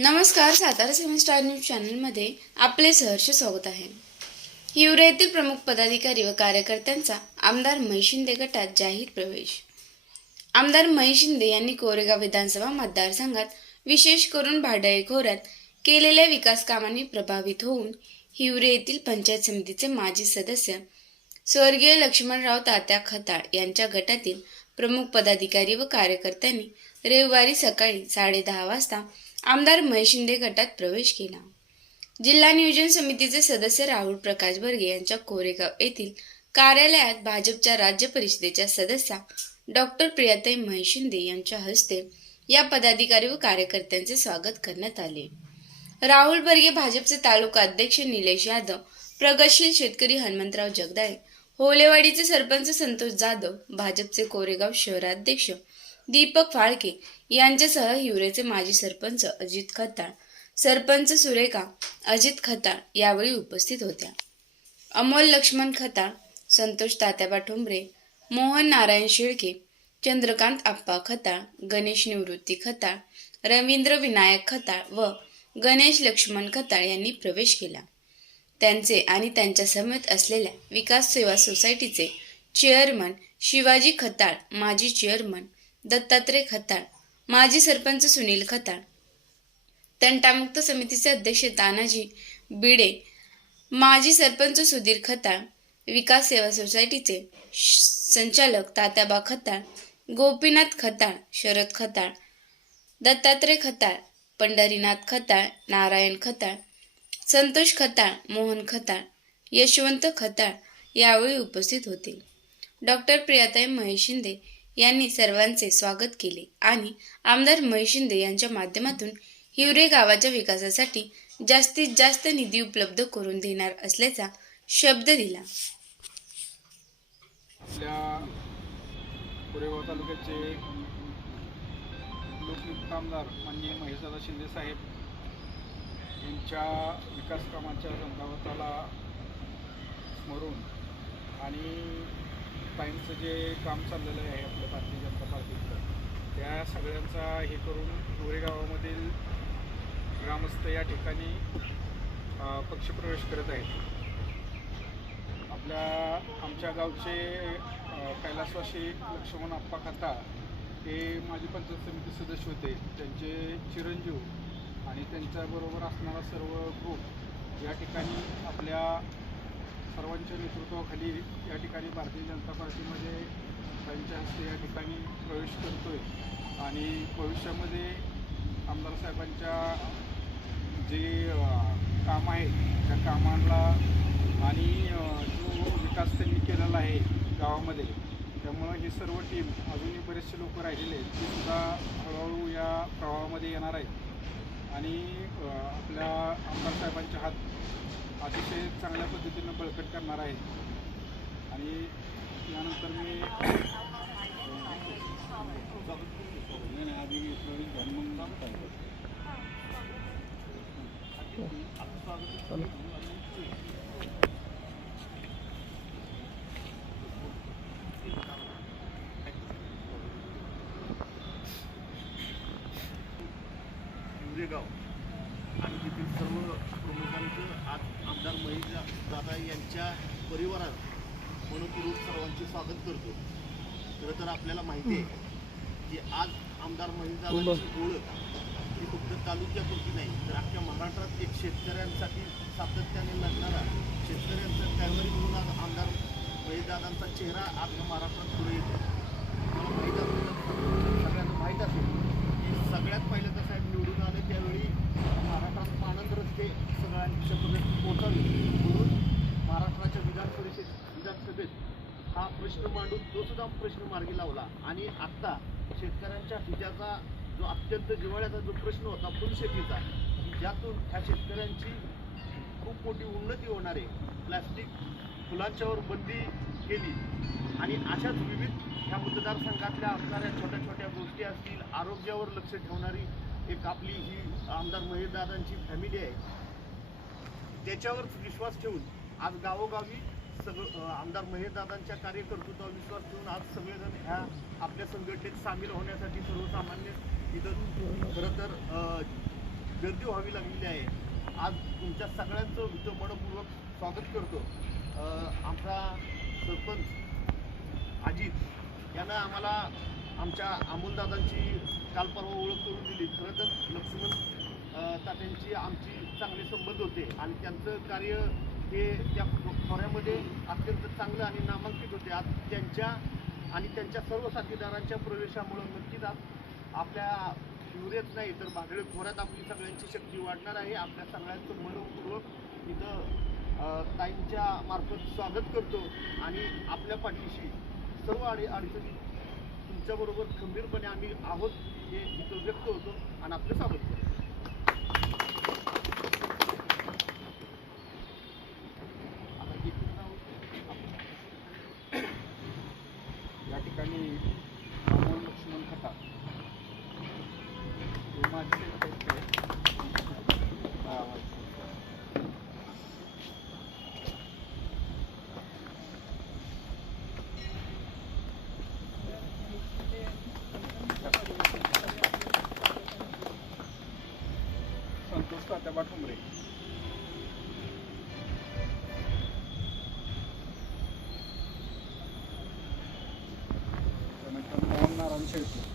नमस्कार सातारा सेवन star news चॅनलमध्ये आपले सहर्ष स्वागत आहे. हिवरे येथील प्रमुख पदाधिकारी व कार्यकर्त्यांचा आमदार महेश शिंदे गटात जाहीर प्रवेश. आमदार महेश शिंदे यांनी कोरेगाव विधानसभा मतदारसंघात विशेष करून भाडळे खोऱ्यात केलेल्या विकास कामांनी प्रभावित होऊन हिवरे येथील पंचायत समितीचे माजी सदस्य स्वर्गीय लक्ष्मणराव तात्या खताळ यांच्या गटातील प्रमुख पदाधिकारी व कार्यकर्त्यांनी रविवारी सकाळी साडेदहा वाजता आमदार महेश शिंदे गटात प्रवेश केला. जिल्हा नियोजन समितीचे सदस्य राहुल प्रकाश बर्गे यांच्या कोरेगाव येथील कार्यालयात भाजपच्या राज्य परिषदेच्या सदस्या डॉक्टर प्रियाताई महेश शिंदे यांच्या हस्ते या पदाधिकारी व कार्यकर्त्यांचे स्वागत करण्यात आले. राहुल बर्गे भाजपचे तालुका अध्यक्ष निलेश यादव प्रगतशील शेतकरी हनुमंतराव जगदाळे होलेवाडीचे सरपंच संतोष जाधव भाजपचे कोरेगाव शहराध्यक्ष दीपक फाळके यांच्यासह हिवरेचे माजी सरपंच अजित खताळ सरपंच सुरेखा अजित खताळ यावेळी उपस्थित होत्या. अमोल लक्ष्मण खताळ संतोष तात्याबा ठोंबरे मोहन नारायण शेळके चंद्रकांत आप्पा खताळ गणेश निवृत्ती खताळ रवींद्र विनायक खताळ व गणेश लक्ष्मण खताळ यांनी प्रवेश केला. त्यांचे आणि त्यांच्या समेत असलेल्या विकास सेवा सोसायटीचे चेअरमन शिवाजी खताळ माजी चेअरमन दत्तात्रय खताळ माजी सरपंच सुनील खताळ. तंटामुक्त समितीचे अध्यक्ष तानाजी बिडे. माजी सरपंच सुधीर खताळ. विकास सेवा सोसायटीचे संचालक तात्याबा खताळ. गोपीनाथ खताळ शरद खताळ. दत्तात्रय खताळ पंढरीनाथ खताळ नारायण खताळ. संतोष खताळ मोहन खताळ. यशवंत खताळ यावेळी उपस्थित होते. डॉक्टर प्रियाताई महेश शिंदे यांनी सर्वांचे स्वागत केले आणि आमदार महेश शिंदे यांच्या माध्यमातून हिवरे गावाच्या विकासासाठी जास्तीत जास्त निधी उपलब्ध करून देणार असल्याचा शब्द दिला. आपल्या तालुक्याचे लोकयुक्त आमदार माननीय महेशदादा शिंदे साहेब यांच्या विकास कामाच्या झंझावताला स्मरून आणि ताईंचं जे काम चाललेलं आहे आपल्या भारतीय जनता पार्टीचं त्या सगळ्यांचा हे करून गोरेगावामधील ग्रामस्थ या ठिकाणी पक्षप्रवेश करत आहेत. आपल्या आमच्या गावचे कैलासवाशी लक्ष्मण आप्पा खाता हे माजी पंचायत समिती सदस्य होते. त्यांचे चिरंजीव आणि त्यांच्याबरोबर असणारा सर्व ग्रुप या ठिकाणी आपल्या सर्वांच्या नेतृत्वाखाली या ठिकाणी भारतीय जनता पार्टीमध्ये त्यांच्या हस्ते या ठिकाणी प्रवेश करतो आहे आणि भविष्यामध्ये आमदार साहेबांच्या जे काम आहे त्या कामांना आणि जो विकास त्यांनी केलेला आहे गावामध्ये त्यामुळं हे सर्व टीम अजूनही बरेचसे लोक राहिलेले आहेत ते सुद्धा हळूहळू या प्रवाहामध्ये येणार आहेत. आणि आपल्या आमदार साहेबांचे हात अतिशय चांगल्या पद्धतीनं बळकट करणार आहेत आणि यानंतर मी नाही, आधी प्रवेश सांगतो. हिवरेगाव आणि तेथील सर्व प्रमुखांचं आज आमदार महेश दादा यांच्या परिवारात मनपूर्वक सर्वांचे स्वागत करतो. खरं तर आपल्याला माहिती आहे की आज आमदार महेश दादांची ओळख ही फक्त तालुक्यापुरती नाही तर अख्ख्या महाराष्ट्रात एक शेतकऱ्यांसाठी सातत्याने लढणारा शेतकऱ्यांचा त्यावरी म्हणून आज आमदार महेशदादांचा चेहरा आज महाराष्ट्रात पुढे येतो मला माहीत असेल सगळ्यांना माहीत असेल की सगळ्यात पहिल्यांदा साहेब सगळ्यांच्यापर्यंत पोहोचावे म्हणून महाराष्ट्राच्या विधान परिषद विधानसभेत हा प्रश्न मांडून तो सुद्धा प्रश्न मार्गी लावला. आणि आत्ता शेतकऱ्यांच्या हिताचा जो अत्यंत जिव्हाळ्याचा जो प्रश्न होता फुलशेतीचा ज्यातून ह्या शेतकऱ्यांची खूप मोठी उन्नती होणार आहे. प्लॅस्टिक फुलांच्यावर बंदी केली. आणि अशाच विविध ह्या मतदारसंघातल्या असणाऱ्या छोट्या छोट्या गोष्टी असतील आरोग्यावर लक्ष ठेवणारी एक आपली ही आमदार महेशदादांची फॅमिली आहे. त्याच्यावर विश्वास ठेवून आज गावोगावी सगळं आमदार महेशदादांच्या कार्यकर्तृत्वावर विश्वास ठेवून आज सगळेजण ह्या आपल्या संघटनेत सामील होण्यासाठी सर्वसामान्य इथं खरं तर गर्दी व्हावी लागलेली आहे. आज तुमच्या सगळ्यांचं इथं मनपूर्वक स्वागत करतो. आमचा सरपंच अजित यानं आम्हाला आमच्या अमोलदादांची काल परवा ओळख करून दिली. खरं तर लक्ष्मण तात्यांची आमची चांगले संबंध होते आणि त्यांचं कार्य हे त्या खोऱ्यामध्ये अत्यंत चांगलं आणि नामांकित होते. आज त्यांच्या आणि त्यांच्या सर्व साथीदारांच्या प्रवेशामुळं नक्कीच आज आपल्या शिवरेच नाही तर भाडळे खोऱ्यात आपली सगळ्यांची शक्ती वाढणार आहे. आपल्या सगळ्यांचं मनपूर्वक इथं ताईंच्या मार्फत स्वागत करतो आणि आपल्या पाठीशी सर्व आणि अडचणी तुमच्याबरोबर खंबीरपणे आम्ही आहोत हे इथं व्यक्त होतो आणि आपलं स्वागत करतो. या त्यानंतर मोहन नारायण शेळके